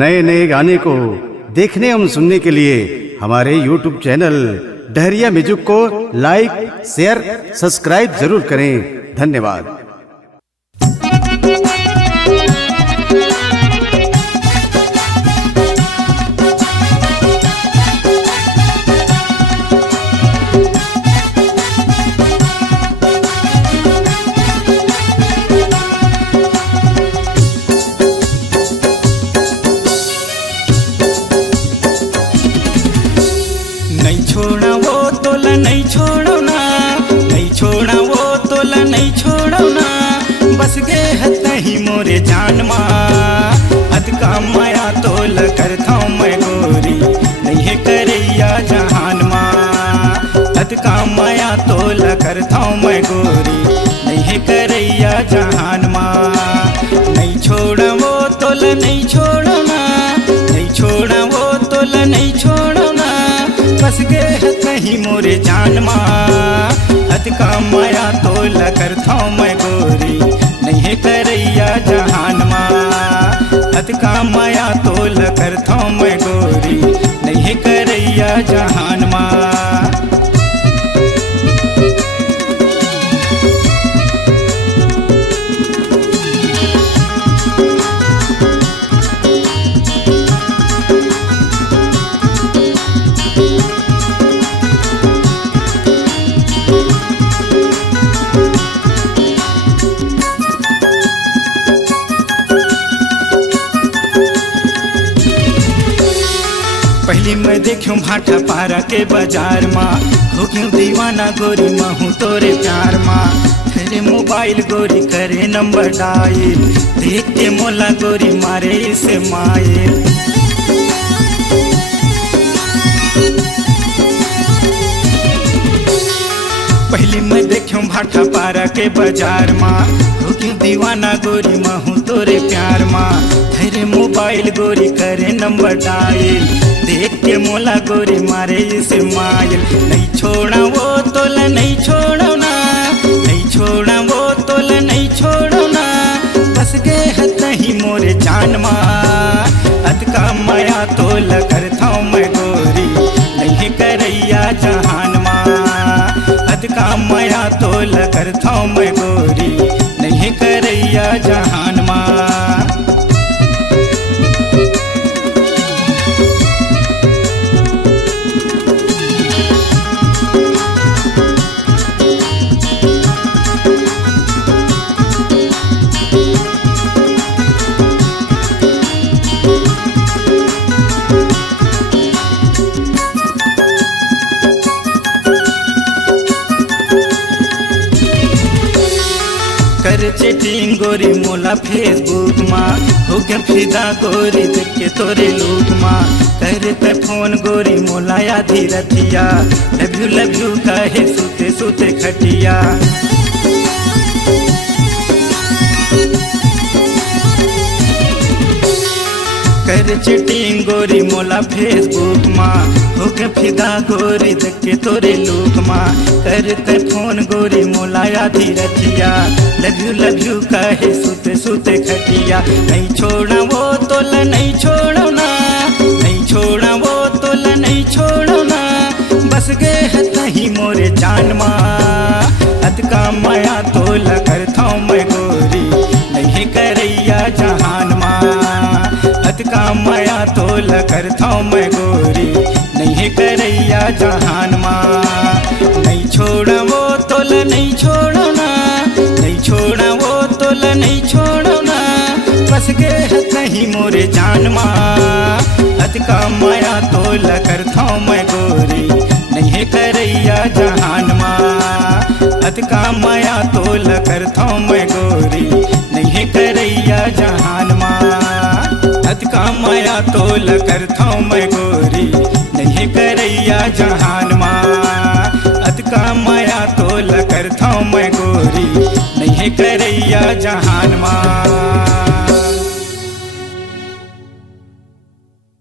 नए नए गाने को देखने एवं सुनने के लिए हमारे YouTube चैनल डहरिया म्यूजिक को लाइक, शेयर, सब्सक्राइब जरूर करें। धन्यवाद। नहीं छोड़ा वो तोला नहीं छोड़ो ना, नहीं छोड़ा वो तोला नहीं छोड़ो ना, बस गे हत ही मोरे जान माँ हद का माया तोल करता मैं गोरी नहीं है करैया जहान माँ हद का माया तोल करता मैं गोरी नहीं है करैया जहान माँ। नहीं छोड़ा वो तोला नहीं छोड़ो ना, नहीं छोड़ा वो तोला नहीं छोड़ो ना, बस गे कहीं मोरे जान माँ हद का माया तोल करता मैं गोरी नहीं है करैया जहान माँ हद का माया तोल करता मैं गोरी नहीं है करैया जहान माँ। पहली मैं देखूं भाटा पारा के बाजार माँ हो क्यों दीवाना गोरी महू तोरे प्यार माँ तेरे मोबाइल गोरी करे नंबर डायल देख के मोला गोरी मारे इसे मायल। पहली मैं देखूं भाटा पारा के बाजार माँ हो क्यों दीवाना गोरी महू तोरे प्यार माँ तेरे मोबाइल गोरी करे नंबर डायल देख के मोला गोरी मारे इसे मायल। नहीं छोड़ा वो तोला नहीं छोड़ो ना, नहीं छोड़ा वो तोला नहीं छोड़ो ना, बस गे हद ही मोरे जान माँ हद का माया तोल करता मैं गोरी नहीं करैया जहान माँ हद का माया तोल करता मैं गोरी नहीं करैया जहान माँ। कर चैटिंग गोरी मोला फेसबुक माँ हो गया फिदा गोरी देख के तोरे लूक माँ करते फोन गोरी मोला आधी रतिया लव यू कहे सुते सुते खटिया। कर चैटिंग गोरी मोला फेसबुक माँ हो के फिदा गोरी देख के तोरे लूक माँ करते फोन गोरी मोला आधी रतिया लव यू कहे सुते सुते खटिया। नहीं छोड़ा वो तोला नहीं छोड़ो ना, नहीं छोड़ा वो तोला नहीं छोड़ो ना, बस गे हद ही मोरे जान माँ हद का माया तोला करता मैं गोरी नहीं करैया जहान माँ हद का माया तोल करता मैं गोरी नहीं करैया जहान माँ। नहीं छोड़ा वो तोला नहीं छोड़ो ना, नहीं छोड़ा वो तोला नहीं छोड़ो ना, बस गे हद ही मोरे जान माँ हद का माया तोल करता मैं गोरी नहीं करैया जहान माँ हद का माया तोल करता मैं गोरी नहीं करैया जहान माँ हद का माया तोल करता मैं गोरी नहीं करैया जहान माँ हद का माया तोल करता मैं गोरी नहीं करैया जहान।